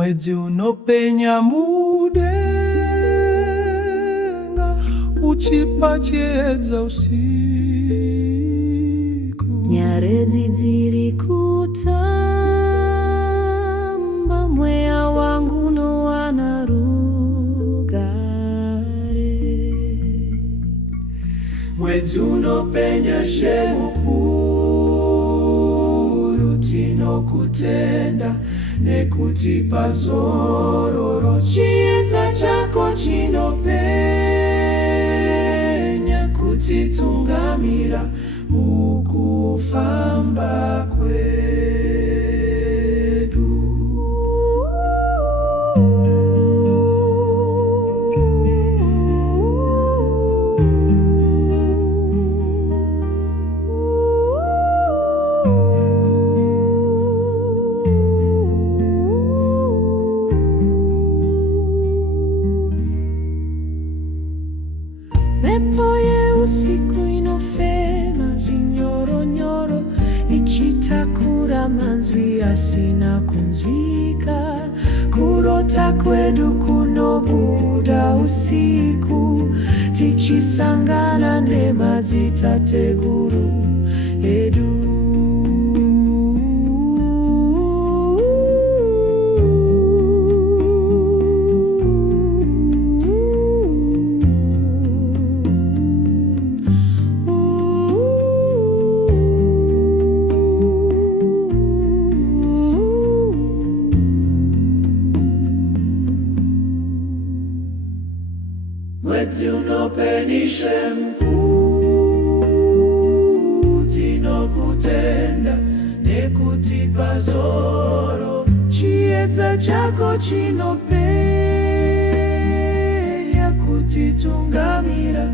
mwezi unopenya mudenga uchipachedza usiku. Nyaredzi dziri kutamba, mweya wangu nowana rugare. Mwezi unopenya shemukuru tinokutenda nekutipa zororo. Chiedza chako chinopenya kutitungamira mukufamba kwedu. Pepo yeusiku inofema zinyoronyoro, ichitakura manzwi asina kunzwika. Kurota kwedu kunobuda usiku, tichisangana nemadzitateguru edu. Mwezi unopenya shemukuru tinokutenda nekutipa zororo. Chiedza chako chinopenya kutitungamira